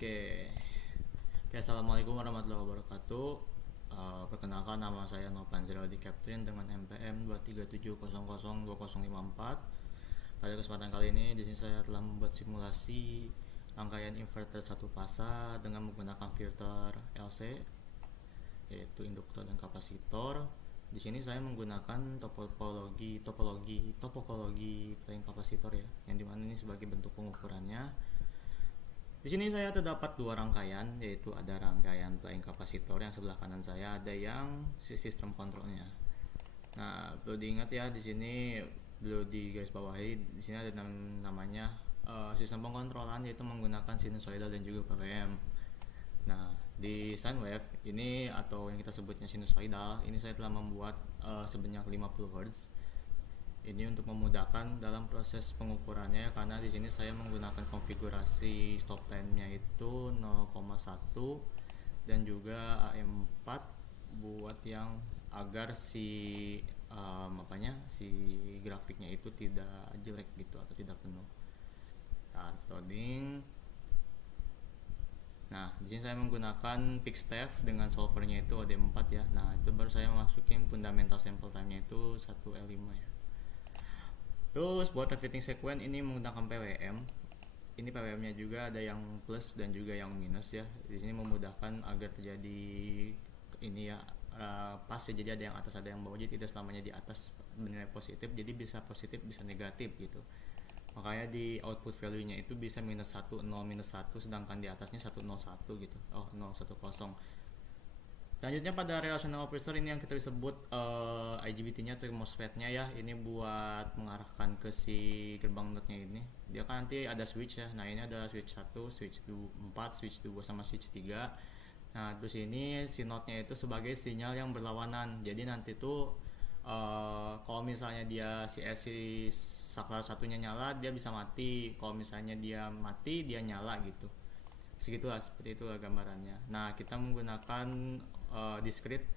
Oke, Assalamualaikum warahmatullahi wabarakatuh. Perkenalkan, nama saya Novanzil di Captain dengan NPM 237002054. Pada kesempatan kali ini, di sini saya telah membuat simulasi rangkaian inverter satu fasa dengan menggunakan filter LC, yaitu induktor dan kapasitor. Di sini saya menggunakan topologi plain kapasitor ya, yang dimana ini sebagai bentuk pengukurannya. Di sini saya terdapat dua rangkaian, yaitu ada rangkaian plain kapasitor yang sebelah kanan saya, ada yang sistem kontrolnya. Nah, perlu diingat ya, di sini perlu digarisbawahi, di sini ada namanya sistem pengontrolan, yaitu menggunakan sinusoidal dan juga PWM. Nah, di sine wave ini atau yang kita sebutnya sinusoidal, ini saya telah membuat sebanyak 50 Hz. Ini untuk memudahkan dalam proses pengukurannya, karena di sini saya menggunakan konfigurasi stop time-nya itu 0,1 dan juga AM4 buat yang agar si si grafiknya itu tidak jelek gitu atau tidak penuh. Start loading. Nah, di sini saya menggunakan PixTef dengan solvernya itu AD4 ya. Nah, itu baru saya masukin fundamental sample time-nya itu 1L5 ya. Terus buat refitting sequence ini menggunakan PWM. Ini PWM-nya juga ada yang plus dan juga yang minus ya. Di sini memudahkan agar terjadi ini ya pas ya, jadi ada yang atas ada yang bawah, jadi tidak selamanya di atas bernilai positif, jadi bisa positif bisa negatif gitu. Makanya di output value-nya itu bisa minus 1, 0, minus 1, sedangkan di atasnya 101 gitu. Oh, 010. Selanjutnya pada relational operator ini yang kita disebut IGBT-nya atau MOSFET-nya ya. Ini buat mengarahkan ke si gerbang NOT-nya ini. Dia kan nanti ada switch ya. Nah, ini ada switch 1, switch 4, switch 2 sama switch 3. Nah, terus ini si NOT-nya itu sebagai sinyal yang berlawanan. Jadi nanti tuh kalau misalnya dia si saklar satunya nyala, dia bisa mati. Kalau misalnya dia mati, dia nyala gitu. Segitulah, seperti itulah gambarannya. Nah, kita menggunakan discrete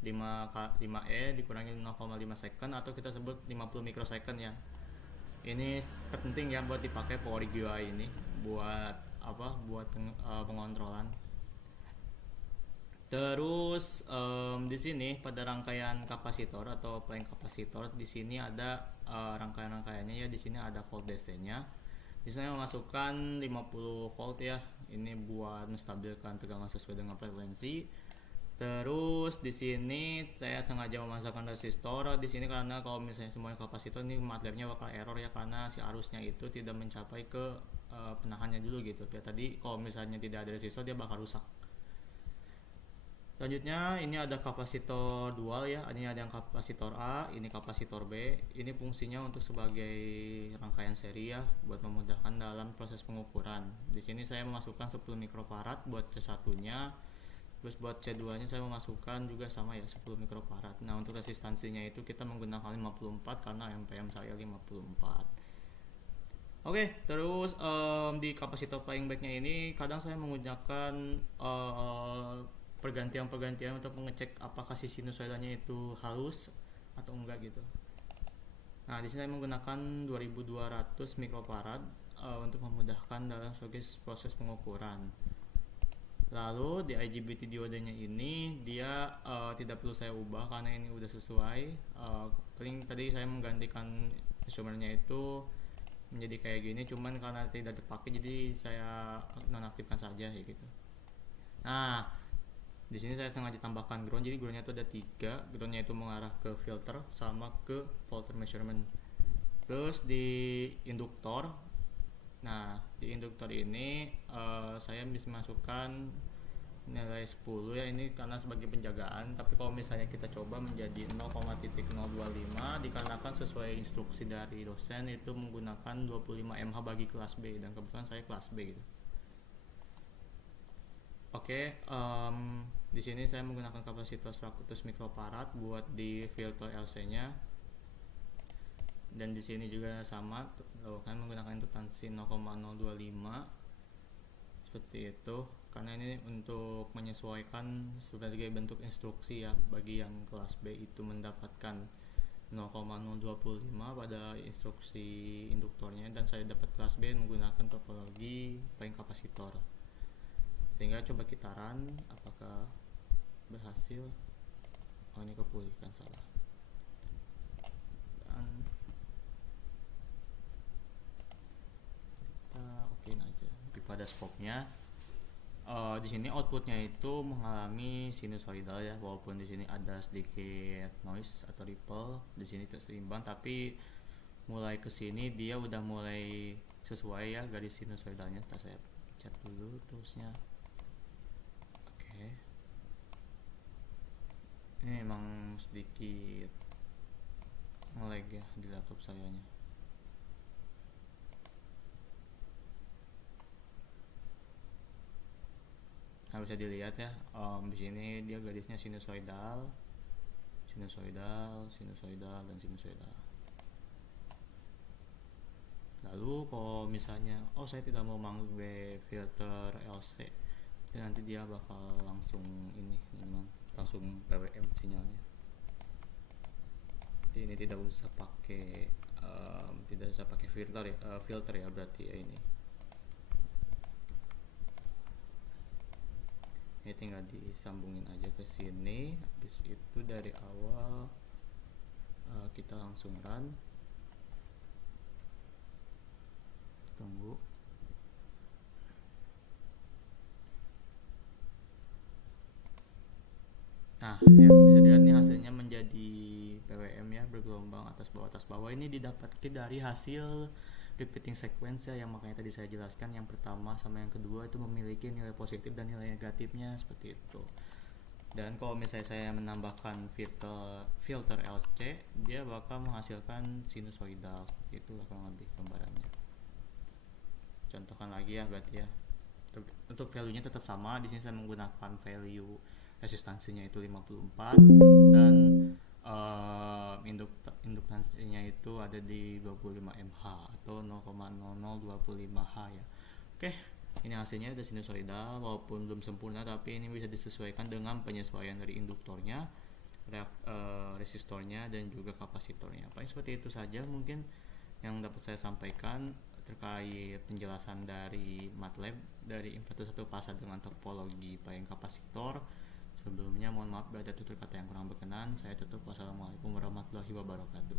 5E dikurangi 0,5 second atau kita sebut 50 microsecond ya. Ini penting ya buat dipakai Power GUI ini buat buat pengontrolan. Terus di sini pada rangkaian kapasitor atau plain kapasitor, di sini ada rangkaian-rangkaiannya ya. Di sini ada volt DC-nya. Di sini memasukkan 50 volt ya. Ini buat menstabilkan tegangan sesuai dengan frekuensi. Terus di sini saya sengaja memasukkan resistor di sini karena kalau misalnya semuanya kapasitor ini MATLAB-nya bakal error ya, karena si arusnya itu tidak mencapai ke penahannya dulu gitu. Ya tadi kalau misalnya tidak ada resistor dia bakal rusak. Selanjutnya ini ada kapasitor dual ya. Ini ada yang kapasitor A, ini kapasitor B. Ini fungsinya untuk sebagai rangkaian seri ya, buat memudahkan dalam proses pengukuran. Di sini saya memasukkan 10 mikrofarad buat C1-nya. Terus buat C2 nya saya memasukkan juga sama ya 10 mikrofarad. Nah, untuk resistansinya itu kita menggunakan 54 karena MPM saya 54. Oke, terus di kapasitor flying back-nya ini kadang saya menggunakan pergantian-pergantian untuk mengecek apakah si sinusoidanya itu halus atau enggak gitu. Nah, di sini saya menggunakan 2200 mikrofarad untuk memudahkan dalam proses pengukuran. Lalu di IGBT diodenya ini dia tidak perlu saya ubah karena ini udah sesuai. Paling tadi saya menggantikan instrumennya itu menjadi kayak gini, cuman karena tidak terpakai jadi saya nonaktifkan saja ya gitu. Nah, di sini saya sengaja tambahkan ground, jadi groundnya itu ada 3. Groundnya itu mengarah ke filter sama ke voltage measurement. Terus di induktor, nah di induktor ini saya bisa masukkan nilai 10 ya, ini karena sebagai penjagaan. Tapi kalau misalnya kita coba menjadi 0,025 dikarenakan sesuai instruksi dari dosen itu menggunakan 25 mH bagi kelas B, dan kebetulan saya kelas B gitu. Oke, di sini saya menggunakan kapasitor 100 mikrofarad buat di filter LC-nya. Dan di sini juga sama, kan menggunakan indukansi 0,025 seperti itu, karena ini untuk menyesuaikan sebagai bentuk instruksi ya, bagi yang kelas B itu mendapatkan 0,025 pada instruksi induktornya, dan saya dapat kelas B menggunakan topologi plain kapasitor. Tinggal coba kita run apakah berhasil. Oh, ini kepulihkan salah. Dan kita okein aja pada spoknya. Di sini outputnya itu mengalami sinusoidal ya, walaupun di sini ada sedikit noise atau ripple, di sini tidak seimbang, tapi mulai kesini dia udah mulai sesuai ya garis sinusoidalnya. Ntar saya cat dulu terusnya. Oke. Ini emang sedikit nge-lag ya di laptop sayanya. Nah, bisa dilihat ya, di sini dia garisnya sinusoidal, sinusoidal, sinusoidal, dan sinusoidal. Lalu kalau misalnya saya tidak mau pakai filter LC, dan nanti dia bakal langsung ini teman, langsung PWM sinyalnya. Jadi ini tidak usah pakai filter ya berarti ya ini tinggal disambungin aja ke sini. Habis itu dari awal kita langsung run. Tunggu. Nah, ya, bisa dilihat nih hasilnya menjadi PWM ya, bergelombang atas bawah. Ini didapatkan dari hasil repeating sequence ya, yang makanya tadi saya jelaskan yang pertama sama yang kedua itu memiliki nilai positif dan nilai negatifnya seperti itu. Dan kalau misalnya saya menambahkan filter LC, dia bakal menghasilkan sinusoidal. Itu kurang lebih gambarannya. Contohkan lagi ya berarti ya. Untuk value-nya tetap sama. Di sini saya menggunakan value resistansinya itu 54 dan induktansinya itu ada di 25 mH atau 0,0025 H ya. Oke, ini hasilnya udah sinusoidal, walaupun belum sempurna tapi ini bisa disesuaikan dengan penyesuaian dari induktornya, resistornya, dan juga kapasitornya. Paling seperti itu saja mungkin yang dapat saya sampaikan terkait penjelasan dari MATLAB dari inverter satu fasa dengan topologi payung kapasitor. Sebelumnya mohon maaf bila ada tutur kata yang kurang berkenan. Saya tutup. Wassalamualaikum warahmatullahi wabarakatuh.